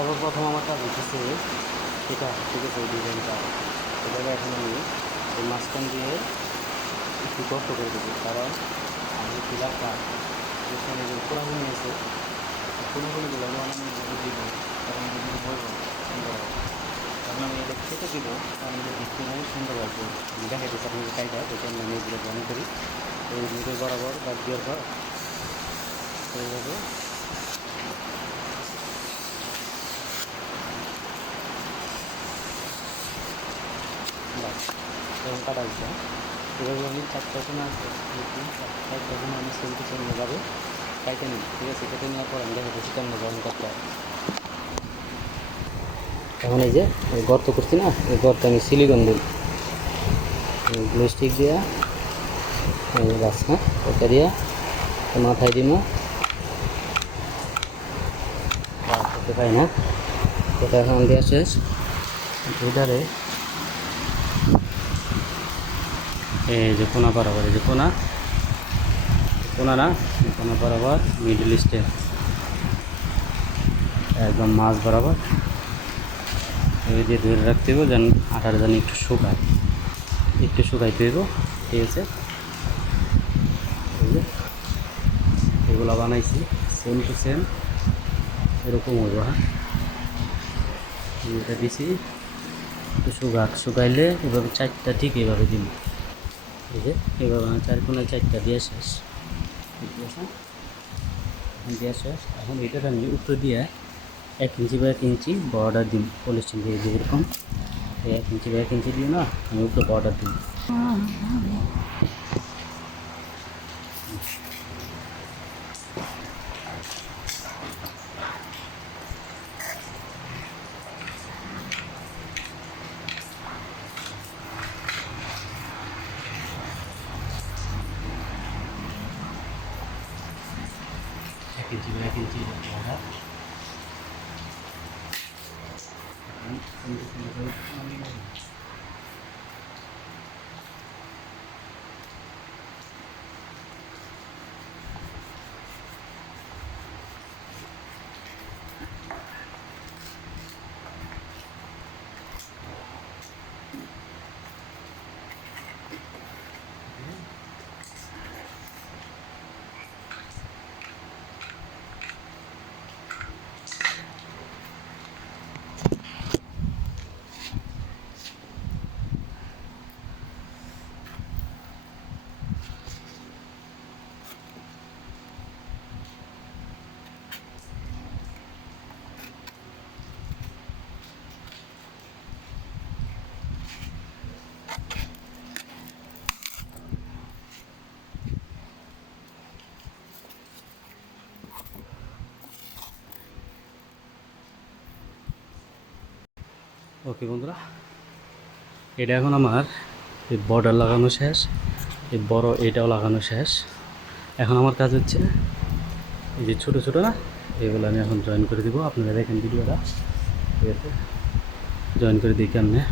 সর্বপ্রথম আমার কাজ হচ্ছে এটা, ঠিক আছে, এই ডিজাইনটা। এটাকে এখন আমি এই মাঝখান দিয়ে একটু গর্ত করে দেবো, কারণ আমি পিলারটা যেখানে যে কোনাগুনি আছে কোনাগুনিগুলো আমি অনেক দিব, কারণ এগুলো বলবো সুন্দর হবে। কারণ আমি এটা কেটে দিব, কারণ এটা দেখতে অনেক সুন্দর লাগবে। আমি দেখা দিচ্ছি আপনাকে কাইটা দেখেন আমি এগুলো বন্ধ করি। এই মিডল বরাবর দাগ দেওয়ার পর এইভাবে বাস এবং কাটা হচ্ছে। এভাবে আমি চারটা কোনা আছে, চারটা কোনা আমি সেম টু সেম এভাবে কাইটে নিই, ঠিক আছে। কেটে নেওয়ার পর আমি দেখা দিচ্ছি কেমন জয়েন করতে হয়। এখন এই যে গর্ত করছি না, এই গর্তে আমি সিলিকন দিই, গ্লু স্টিক দিয়া বাস, হ্যাঁ, ওটা দিয়া মাথায় দিব। করতে পাই না, ওটা এখন দেওয়া শেষ। এটারে এই যে কোনা বরাবর, এই যে কোনা না, কোনা বরাবর মিডল স্টেপ একদম মাছ বরাবর এই দিয়ে ধরে রাখতে হবে, যেন আটার যেন একটু শুকাইতে হইব, ঠিক আছে। এগুলো বানাইছি সেম টু সেম এরকম হইব, হ্যাঁ। এটা দিছি একটু শুকাইলে এভাবে চারটা ঠিক এইভাবে দিব, এই যে এইভাবে চার কোনায় চারটা দিয়ে শেষ, দেওয়া শেষ। এখন এটার আমি উত্তর দিয়ে 1 ইঞ্চি বা 1 ইঞ্চি বর্ডার দিই, পলিস্টিন দিয়ে যেরকম 1 ইঞ্চি বা 1 ইঞ্চি দিয়ে না আমি উপরে বর্ডার দিই। এক ইঞ্চি বা 1 ইঞ্চি বর্ডার ওকে বন্ধুরা, এটা এখন আমার এই বর্ডার লাগানো শেষ, এই বড় এটাও লাগানো শেষ। এখন আমার কাজ হচ্ছে এই যে ছোটো ছোটো না, এগুলো আমি এখন জয়েন করে দিব। আপনারা দেখেন ভিডিওটা, ঠিক আছে, জয়েন করে দিই কেমনে।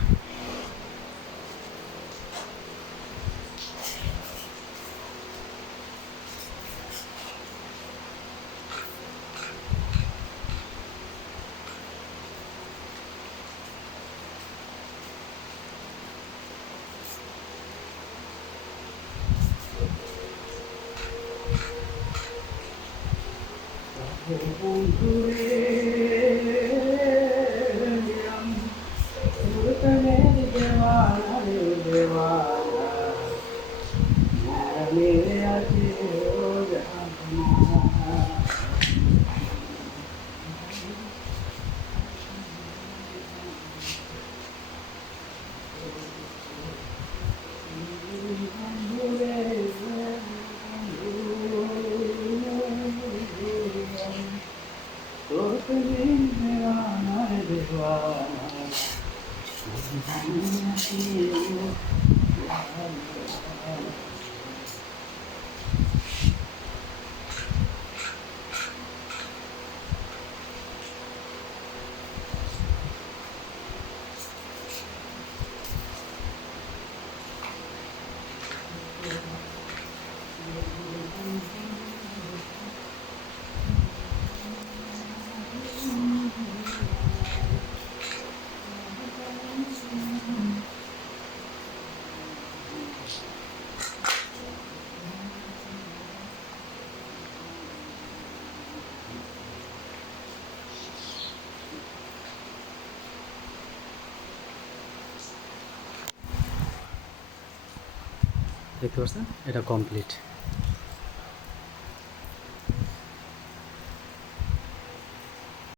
দেখতে পাচ্ছেন এটা কমপ্লিট।